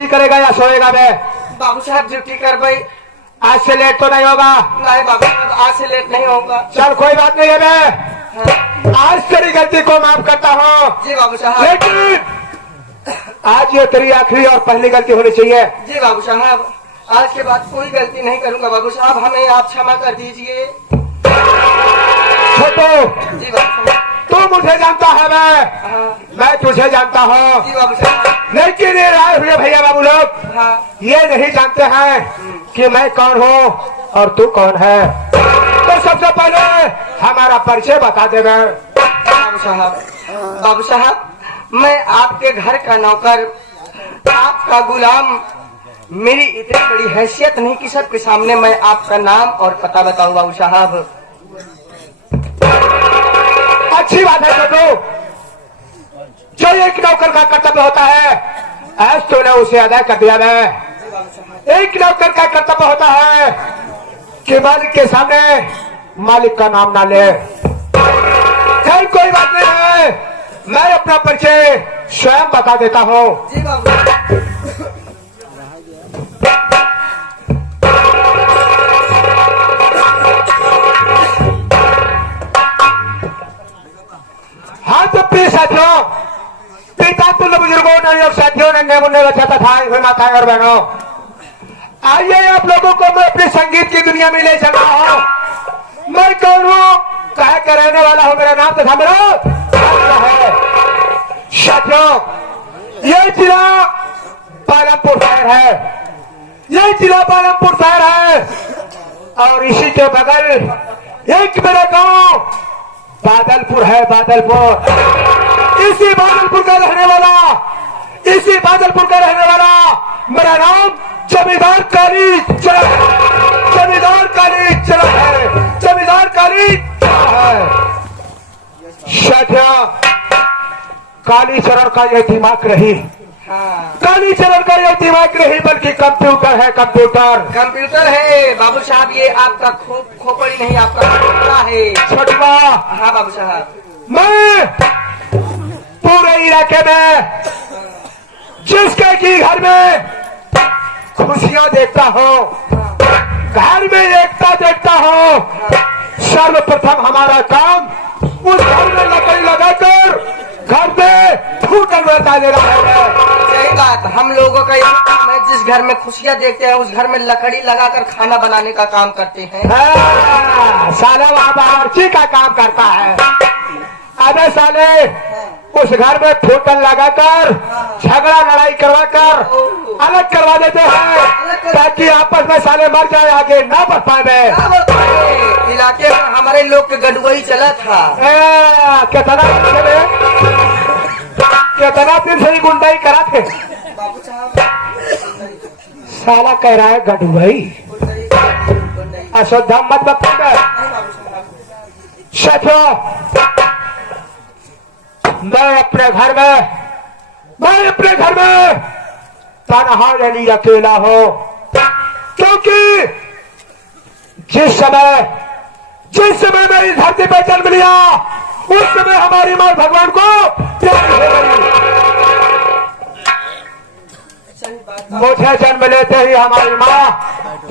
करेगा या सोएगा बे? बाबू साहब ड्यूटी कर भाई। आज से लेट तो नहीं होगा? नहीं बाबू साहब आज से लेट नहीं होगा। चल कोई बात नहीं है बे, हाँ। आज तेरी गलती को माफ करता हूँ, जी बाबू साहब। लेकिन आज ये तेरी आखिरी और पहली गलती होनी चाहिए। जी बाबू साहब, आज के बाद कोई गलती नहीं करूंगा बाबू साहब, हमें आप क्षमा कर दीजिए। छोटू, जी बाबू साहब। तू मुझे जानता है हाँ। मैं तुझे जानता हूँ, जी बाबू साहब। लेकिन ये आए हुए भैया बाबू लोग हाँ। ये नहीं जानते हैं कि मैं कौन हूँ और तू कौन है। तो सबसे पहले हमारा परिचय बता देना। बाबू साहब, बाबू साहब मैं आपके घर का नौकर, आपका गुलाम, मेरी इतनी बड़ी हैसियत नहीं कि सबके सामने मैं आपका नाम और पता बताऊं बाबू साहब। अच्छी बात है छोटू, जो एक नौकर का कर्तव्य होता है आज तूने उसे अदा कर दिया है। एक नौकर का कर्तव्य होता है कि मालिक के सामने मालिक का नाम ना ले। खैर कोई बात नहीं है, मैं अपना परिचय स्वयं बता देता हूँ। जी बाबू। हाँ तो प्रिय साथियों, पिता तुल्य बुजुर्गों ने और साथियों ने मुन्ने बचाता था माताएं और बहनों, आइए आप लोगों को मैं अपने संगीत की दुनिया में ले चल रहा हूँ। मैं कौन हूँ, कहाँ का रहने वाला हूँ, मेरा नाम तथा मेरा है। साथियों ये जिला पालमपुर शहर है, ये जिला पालमपुर शहर है और इसी के बगल एक मेरा गांव बादलपुर है। बादलपुर, इसी बादलपुर का रहने वाला, इसी बादलपुर का रहने वाला मेरा नाम जमींदार काली चला, जमींदार काली चला है, जमींदार काली चला है। साथियों काली चरण का यह दिमाग नहीं, हाँ। काली चरण का यह दिमाग नहीं बल्कि कंप्यूटर है, कंप्यूटर। कंप्यूटर है बाबू साहब, ये आपका खोपड़ी नहीं, आपका कंप्यूटर है। छठवा, हाँ बाबू साहब। मैं पूरे इलाके में जिसके की घर में खुशियां देखता हूँ, घर में एकता देखता हूँ, सर्वप्रथम हमारा काम उस घर में लकड़ी लगाकर घर में फूटन बता दे रहा है। सही बात, हम लोगों का यही काम है, जिस घर में खुशियां देखते हैं उस घर में लकड़ी लगाकर खाना बनाने का काम करते हैं। साले वहाँ बावर्ची का काम करता है। अबे साले उस घर में फूटन लगाकर झगड़ा लड़ाई करवाकर अलग करवा देते हैं ताकि आपस में साले मर जाए, आगे ना बढ़ पाए। इलाके में हमारे लोग के गडुआई चला था। कितना दिन से गुंडाई करा थे। बाबू साहब साला कह रहा है गडुआई, अशोधा मत बता। साथियों मैं अपने घर में तनहा यानी अकेला हूँ, क्योंकि जिस समय मेरी धरती पे जन्म लिया उस समय हमारी माँ भगवान को प्यार हो गई। मुझे जन्म लेते ही हमारी माँ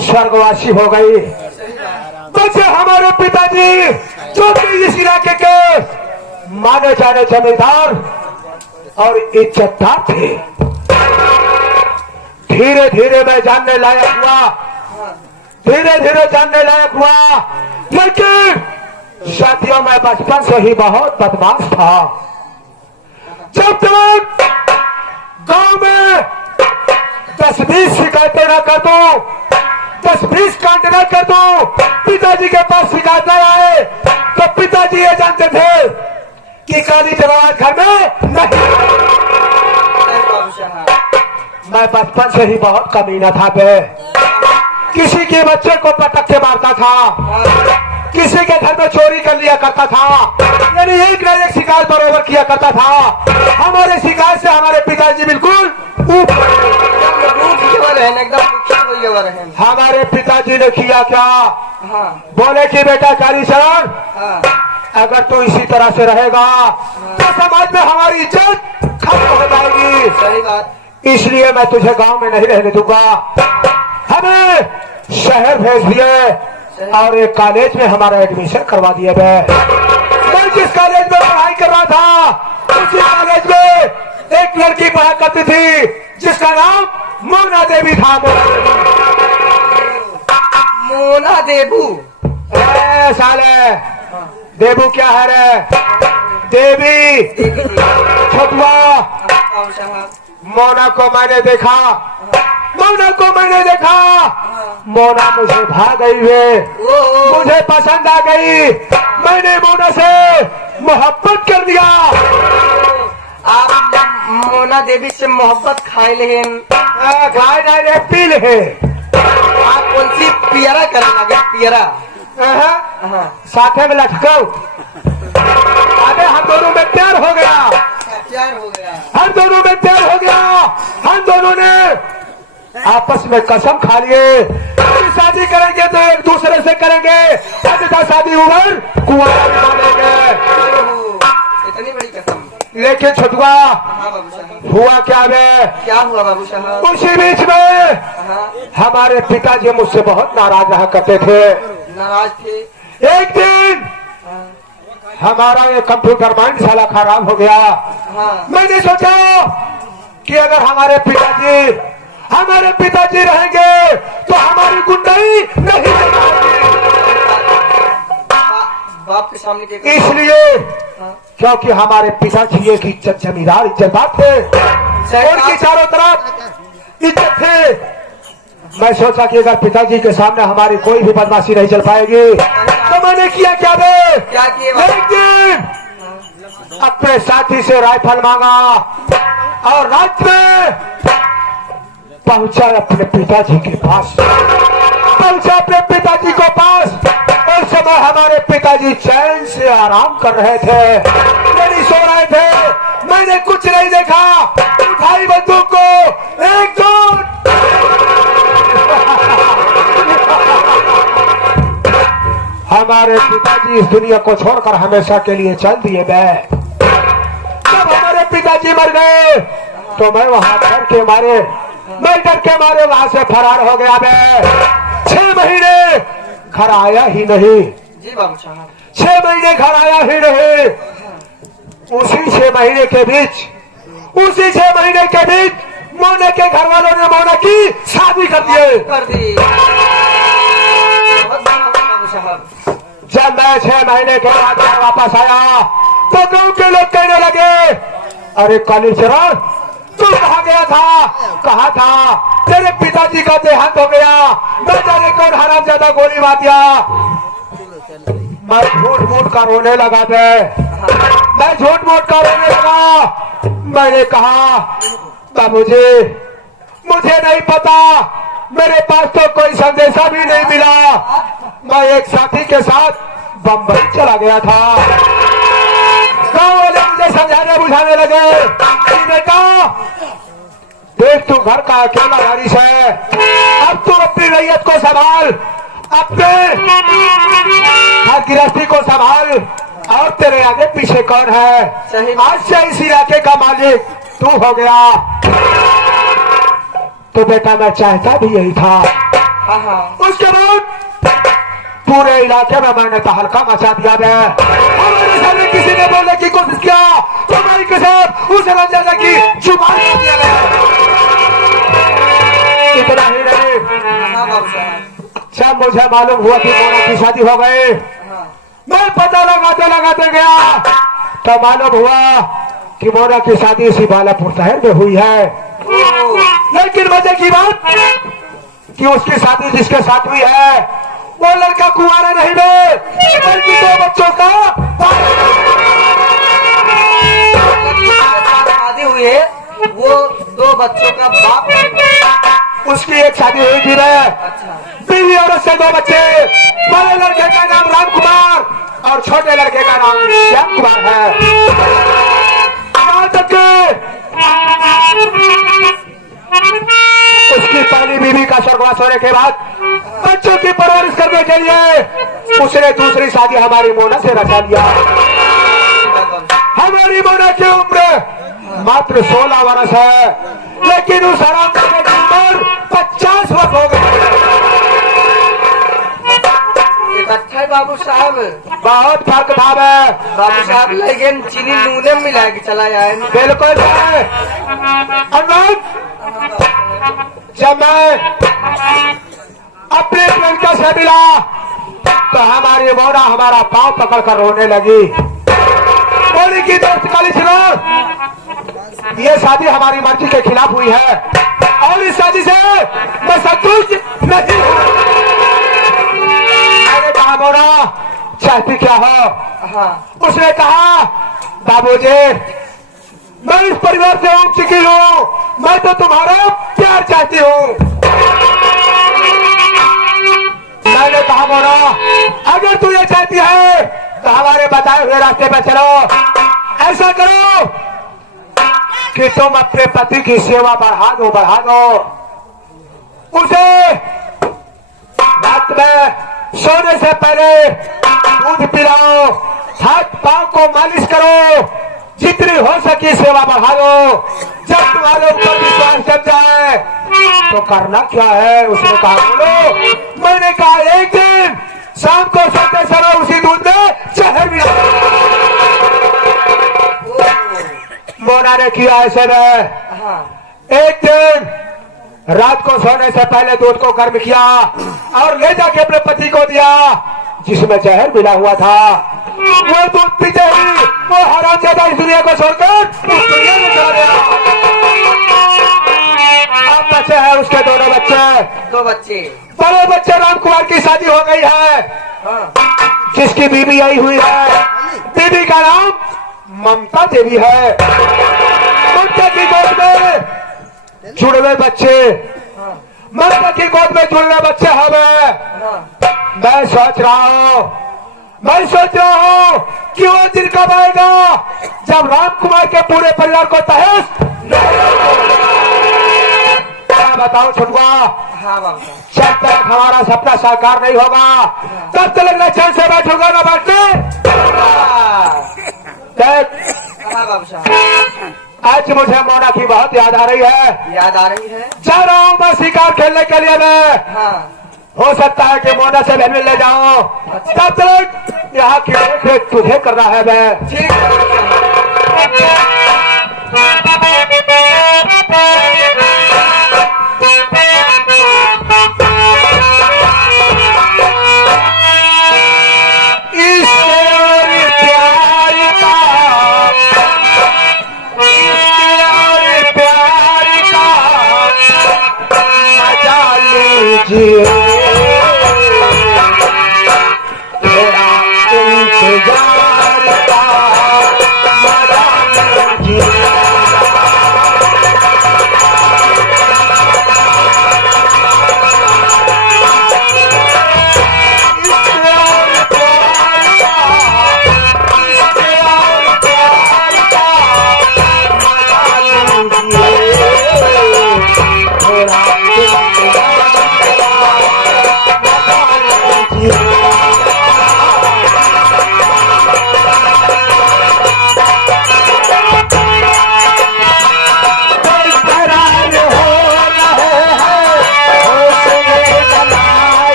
स्वर्गवासी हो गई। बच्चे हमारे पिताजी जो कि इस इलाके के माने जाने जमींदार और इज्जतदार थे, धीरे धीरे मैं जानने लायक हुआ, धीरे धीरे जानने लायक हुआ। लेकिन साथियों मैं बचपन से ही बहुत बदमाश था। जब तक गांव में 10-20 शिकायतें न कर दूं, 10-20 कांड न कर दूं, पिताजी के पास शिकायत आए तो पिताजी ये जानते थे कि काली जवान घर में नहीं। मैं बचपन से ही बहुत कमीना था बे, किसी के बच्चे को पटक के मारता था, किसी के घर में चोरी कर लिया करता था, यानी एक न एक शिकायत बरोबर किया करता था। हमारे शिकायत से हमारे पिताजी बिल्कुल हमारे पिताजी ने किया क्या, हाँ। बोले कि बेटा कालीचरण हाँ। अगर तू इसी तरह से रहेगा तो समाज में हमारी इज्जत खत्म हो जाएगी। सही बात। इसलिए मैं तुझे गांव में नहीं रहने दूंगा। हमें शहर भेज दिए और एक कॉलेज में हमारा एडमिशन करवा दिया गया। मैं जिस कॉलेज में पढ़ाई कर रहा था उसी कॉलेज में एक लड़की पढ़ा करती थी जिसका नाम मोना देवी था। मोना देबू। साले देबू क्या है रे? देवी छतुआ। बाबू साहब मोना को मैंने देखा, मोना को मैंने देखा, मोना मुझे भाग गई वे, मुझे पसंद आ गई, मैंने मोना से मोहब्बत कर दिया। आप मोना देवी से मोहब्बत खाए लेन खाए नहीं पी ले। आप कौन सी पियरा करने लगे? पियरा हाँ। साथे में लटको। अरे हम दोनों में प्यार हो गया, प्यार हो गया, हम दोनों में प्यार हो गया। हम दोनों ने आपस में कसम खा लिए शादी करेंगे तो एक दूसरे से करेंगे, अन्यथा शादी उम्र कुंवारा में मानेंगे। इतनी बड़ी कसम। लेकिन छुटुआ हाँ बाबू साहब। हुआ क्या वे? क्या हुआ बाबू साहब? उसी बीच में हाँ। हमारे पिताजी मुझसे बहुत नाराज रहा करते थे। नाराज थे। एक दिन हमारा ये कंप्यूटर माइंड साला खराब हो गया। हाँ। मैंने सोचा कि अगर हमारे पिताजी रहेंगे तो हमारी गुंडाई नहीं बाप के सामने के इसलिए क्योंकि हमारे पिताजी एक इज्जत जमींदार इज्जतदार थे, उनकी चारों तरफ इज्जत थे। मैं सोचा कि अगर पिताजी के सामने हमारी कोई भी बदमाशी नहीं चल पाएगी तो मैंने किया क्या बे? क्या किया? एक दिन अपने साथी से राइफल मांगा और रात में पहुंचा अपने पिताजी के पास, पहुंचा अपने पिताजी को पास। उस समय हमारे पिताजी चैन से आराम कर रहे थे, नहीं सो रहे थे। मैंने कुछ नहीं देखा, उठाई बंदूक को, एक दो हमारे पिताजी इस दुनिया को छोड़कर हमेशा के लिए चल दिए गए। जब हमारे पिताजी मर गए तो मैं वहां डर के मारे वहां से फरार हो गया। मैं 6 महीने घर आया ही नहीं। जी बाबू साहब। 6 महीने घर आया ही नहीं। उसी 6 महीने के बीच मोना के घर वालों ने मोना की शादी कर दिए। कर दी। बहुत बाबू साहब। जब मैं 6 महीने के बाद वापस आया तो गांव के लोग कहने लगे, अरे कालीचरण तू कहाँ गया था? कहा था तेरे पिताजी का देहांत हो गया, न जाने कौन हरामजादा गोली मार दिया। मैं झूठ का रोने लगा। मैं झूठ का रोने लगा। मैंने कहा बाबूजी मुझे नहीं पता, मेरे पास तो कोई संदेशा भी नहीं मिला। मैं एक साथी के साथ बम्बई चला गया था। गाँव वाले मुझे समझाने बुझाने लगे कि बेटा देख तू घर का अकेला वारिस है, अब तू अपनी रैयत को संभाल, अपने हर गृहस्थी को संभाल, और तेरे आगे पीछे कौन है? सही। आज से इस इलाके का मालिक तू हो गया। तो बेटा मैं चाहता भी यही था। हाँ। उसके बाद पूरे इलाके में मैंने तहलका मचा दिया। हमारे सामने किसी ने बोलने की कोशिश किया तो हमारी कसम उसे रंजना की जुबान कर दिया गया। इतना ही नहीं, हाँ बाबू साहब। जब मुझे मालूम हुआ कि मोना की शादी हो गई, मैं पता लगाते गया तो मालूम हुआ कि मोना की शादी इसी बालापुर शहर में हुई है। लेकिन मजे की बात कि उसकी शादी जिसके साथ हुई है वो लड़का कुंवारा नहीं है, बल्कि 2 बच्चों का शादी हुई है, वो 2 बच्चों का बाप। उसकी एक शादी हुई थी रे, अच्छा। बीवी और उससे 2 बच्चे। बड़े लड़के का नाम राम कुमार और छोटे लड़के का नाम श्याम कुमार है। यहाँ तक उसकी पहली बीवी का स्वर्गवास होने के बाद बच्चों की परवरिश करने के लिए उसने दूसरी शादी हमारी मोना से रचा लिया। हमारी मोना की उम्र मात्र 16 वर्ष है, लेकिन उस हराम की उम्र 50 वर्ष हो गई। इकट्ठा है बाबू साहब। बहुत फर्क था मैं। बाबू साहब लेकिन चीनी नूने में मिला के चला जाए। बिल्कुल है। अनवर, जब मैं अपने लड़का से मिला तो हमारी मोना हमारा पांव पकड़कर रोने लगी। बोली की दोस्त काली सुनो, ये शादी हमारी मर्जी के खिलाफ हुई है और इस शादी से मैं संतुष्ट नहीं हूँ। मैंने कहा मोना चाहती क्या हो? हाँ। उसने कहा बाबूजी मैं इस परिवार से उठ चुकी हूँ, मैं तो तुम्हारा प्यार चाहती हूँ। मैंने कहा मोना अगर तू ये चाहती है तो हमारे बताए हुए रास्ते पर चलो। ऐसा करो कि तुम अपने पति की सेवा बढ़ा दो। उसे रात में सोने से पहले दूध पिलाओ, हाथ पांव को मालिश करो, जितनी हो सके सेवा बढ़ा दो। जब तुम्हारे ऊपर विश्वास जम जाए तो करना क्या है? उसने कहा बोलो। मैंने कहा एक दिन शाम को सोते समय उसी दूध में जहर मिला। मोना ने किया ऐसे में। हाँ। एक दिन रात को सोने से पहले दूध को गर्म किया और ले जाके अपने पति को दिया जिसमें जहर मिला हुआ था। वो दूध पीते ही वो हरामजादा इस दुनिया को छोड़कर उस दुनिया में चला गया। अब बच्चे हैं उसके दोनों बच्चे। दो बच्चे। बड़े बच्चे राम कुमार की शादी हो गई है। हाँ। जिसकी बीबी आई हुई है, बीबी का नाम ममता देवी है। ममता की गोद में जुड़वे बच्चे, ममता की गोद में जुड़वे बच्चे हमें। हाँ। मैं सोच रहा हूँ कि वो दिन कब आएगा जब राम कुमार के पूरे परिवार को तहस बताओ छुटवा। हाँ बाबू साहब। जब तक हमारा सपना साकार नहीं होगा तब तक मैं चैन से बैठूंगा ना बैठने। हाँ बाबू साहब। आज मुझे मोना की बहुत याद आ रही है। याद आ रही है। जा रहा हूँ मैं शिकार खेलने के लिए। मैं हाँ। हो सकता है कि मोना से भी मिलने जाऊं। तब तक यहाँ की देख रेख तुझे करना है। मैं ठीक है। थोड़ा इंतजार का मजा लीजिए।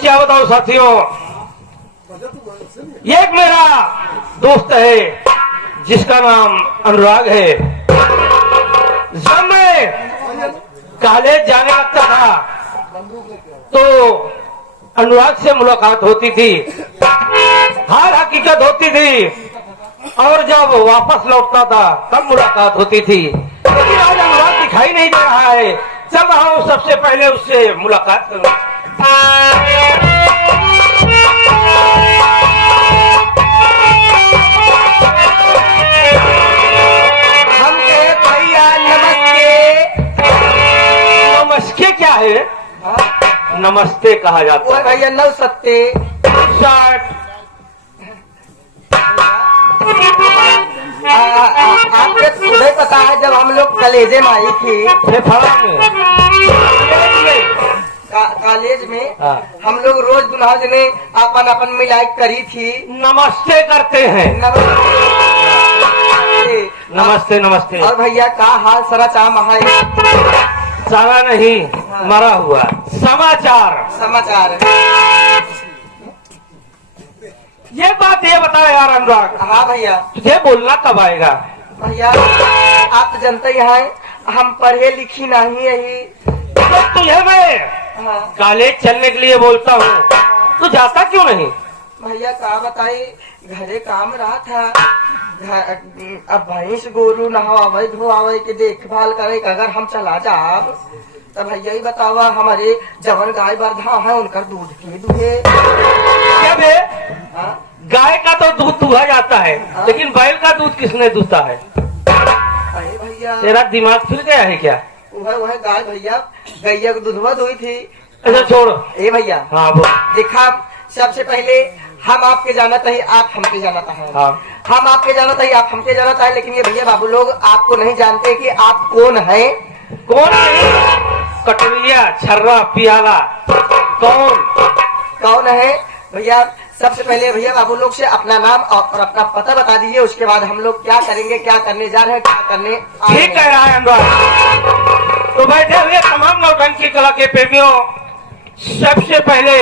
क्या बताओ साथियों, एक मेरा दोस्त है जिसका नाम अनुराग है। जब मैं कॉलेज जाने लगता था तो अनुराग से मुलाकात होती थी, हाल हकीकत होती थी, और जब वापस लौटता था तब मुलाकात होती थी। लेकिन आज अनुराग दिखाई नहीं दे रहा है। चल रहा हूँ सबसे पहले उससे मुलाकात करूँ। हम कहे भैया नमस्ते। नमस्ते क्या है? हाँ? नमस्ते कहा जाता वो है। भैया नव सत्ते। आपके तुम्हें पता है जब हम लोग कॉलेजे में आई थी, कॉलेज में हाँ। हम लोग रोज दुल्हा ने अपन अपन मिलाई करी थी। नमस्ते करते हैं। नमस्ते नमस्ते। और भैया का हाल सरा चाम है? सारा नहीं, मरा हुआ समाचार। समाचार। ये बात ये बता यार अनुराग, हाँ भैया। तुझे बोलना कब आएगा? भैया आप तो जानते ही हैं हम पढ़े लिखी नहीं यही। तो तुझे मैं हाँ। कॉलेज चलने के लिए बोलता हूँ, तू जाता क्यों नहीं? भैया का बताई घरे काम रहा था। अब भैंस गोरू नहावे धोआवे के देखभाल करे कि अगर हम चला जाब तब भैया ही बतावा हमारे जवन गाय बरधा है उनका दूध के दुहे। क्या बे? हाँ? गाय का तो दूध दुहा जाता है, लेकिन बैल का दूध किसने दूता है? अरे भैया तेरा दिमाग फिर गया है क्या? वह गाय भैया गैया को दूधवा धोई थी। अच्छा छोड़। ए भैया हाँ बोल। देखा सबसे पहले हम आपके जानत है, आप हमके जानता है। हाँ। हम आपके जानता है, आप हमके जानता है, लेकिन ये भैया बाबू लोग आपको नहीं जानते कि आप कौन है। कौन है? कटोरिया छर्रा पियाला कौन है भैया? सबसे पहले भैया बाबू लोग से अपना नाम और अपना पता बता दीजिए, उसके बाद हम लोग क्या करेंगे, क्या करने जा रहे हैं, क्या करने आ रहे ठीक कह रहा है अनुराग। तो बैठे हुए तमाम नौटंकी कला के प्रेमियों, सबसे पहले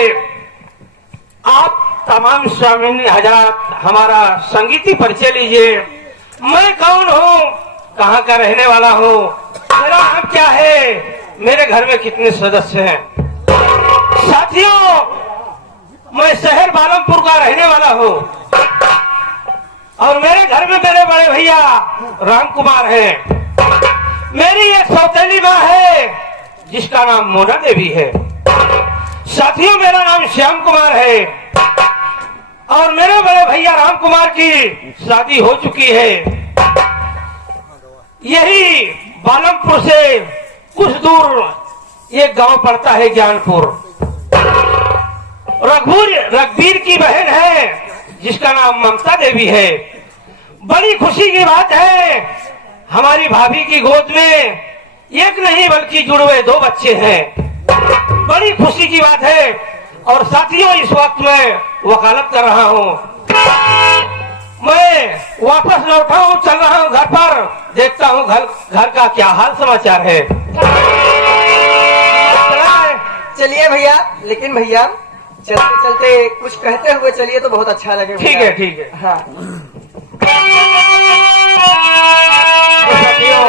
आप तमाम स्वामी हजरात हमारा संगीती परिचय लीजिए। मैं कौन हूँ, कहाँ का रहने वाला हूँ, मेरा नाम क्या है, मेरे घर में कितने सदस्य हैं। साथियों, मैं शहर बालमपुर का रहने वाला हूँ और मेरे घर में मेरे बड़े भैया राम कुमार हैं। मेरी एक सौतेली माँ है जिसका नाम मोना देवी है। साथियों, मेरा नाम श्याम कुमार है और मेरे बड़े भैया राम कुमार की शादी हो चुकी है। यही बालमपुर से कुछ दूर एक गांव पड़ता है ज्ञानपुर। रघुवीर की बहन है जिसका नाम ममता देवी है। बड़ी खुशी की बात है, हमारी भाभी की गोद में एक नहीं बल्कि जुड़वे 2 बच्चे हैं। बड़ी खुशी की बात है। और साथियों, इस वक्त मैं वकालत कर रहा हूँ। मैं वापस लौटा हूँ, चल रहा हूँ घर पर, देखता हूँ घर का क्या हाल समाचार है। चलिए भैया, लेकिन भैया चलते चलते कुछ कहते हुए चलिए तो बहुत अच्छा लगे। ठीक है ठीक है। हाँ। साथियों,